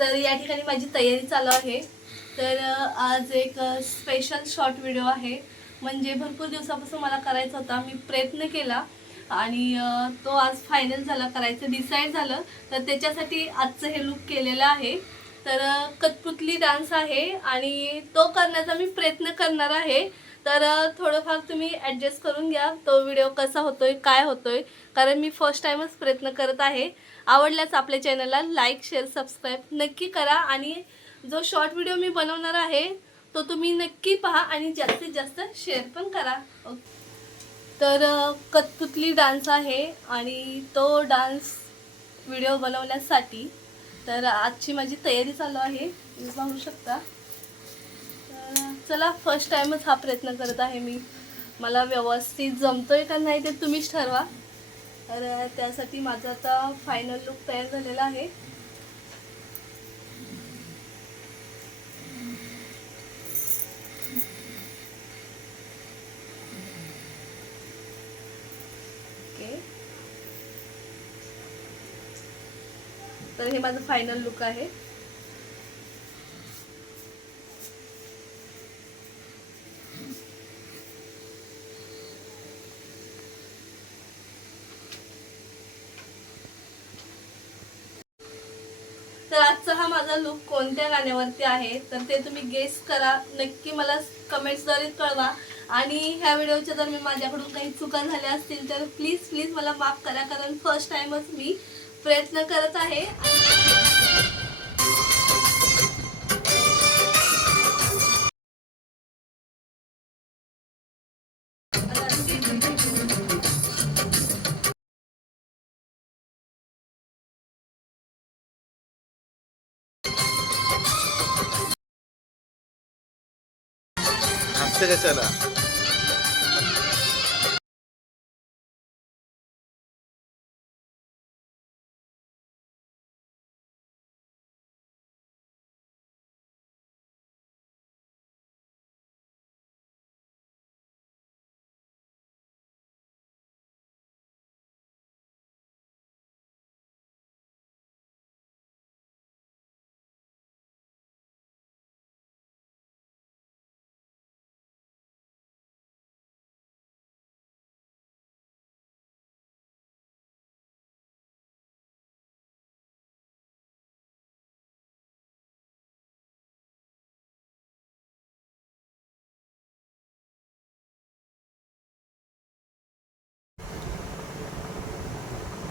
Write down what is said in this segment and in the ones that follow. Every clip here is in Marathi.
तर या ठिकाणी माझी तयारी चालू आहे. तर आज एक स्पेशल शॉर्ट व्हिडिओ आहे. म्हणजे भरपूर दिवसापासून मला करायचा होता. मी प्रयत्न केला आणि तो आज फायनल झाला करायचं डिसाईड झालं. तर त्याच्यासाठी आजचं हे लुक केलेलं आहे. तर कठपुतली डान्स आहे आणि तो करण्याचा मी प्रयत्न करणार आहे. तर थोडंफार तुम्ही ॲडजस्ट करून घ्या. तो व्हिडिओ कसा होतोय काय होतोय. कारण मी फर्स्ट टाईमच प्रयत्न करत आहे. आवडल्यास आपल्या चॅनलला लाईक शेअर सबस्क्राईब नक्की करा. आणि जो शॉर्ट व्हिडिओ मी बनवणार आहे तो तुम्ही नक्की पहा आणि जास्तीत जास्त शेअर पण करा. ओके तर कथपुतली डान्स आहे आणि तो डान्स व्हिडिओ बनवण्यासाठी तर आजची माझी तयारी चालू आहे. तुम्ही पाहू शकता. चला फर्स्ट टाइमच हा प्रयत्न करत आहे मी. मला व्यवस्थित जमतोय का नाही ते तुम्हीच ठरवा. तर त्यासाठी माझा आता फायनल लुक तयार झालेला आहे. ओके तर हे माझं फायनल लुक आहे तर आजचा हा माझा लुक कोणत्या गाण्यावरती आहे तर ते तुम्ही गेस करा. नक्की मला कमेंट्सद्वारे कळवा. आणि ह्या व्हिडिओच्या जर मी माझ्याकडून काही चुका झाल्या असतील तर प्लीज प्लीज मला माफ करा कारण फर्स्ट टाइमच मी प्रयत्न करत आहे. हसते कशाला?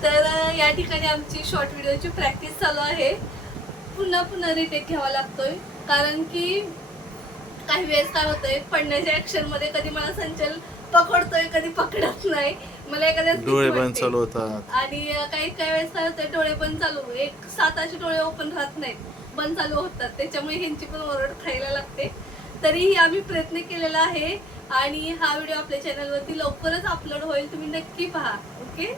तर या ठिकाणी आमची शॉर्ट व्हिडिओची प्रॅक्टिस चालू आहे. पुन्हा पुन्हा रिटेक घ्यावा लागतोय. कारण की काही वेळेस काय होतंय पडण्याच्या ऍक्शनमध्ये कधी मला संचल पकडतोय कधी पकडत नाही. मला एखाद्या डोळे पण चालू होतात. आणि काही काही वेळेस काय होतंय डोळे बंद चालू. एक सात असे डोळे ओपन राहत नाहीत. बंद चालू होतात. त्याच्यामुळे ह्यांची पण ओरड खायला लागते. तरीही आम्ही प्रयत्न केलेला आहे. आणि हा व्हिडिओ आपल्या चॅनलवरती लवकरच अपलोड होईल. तुम्ही नक्की पहा. ओके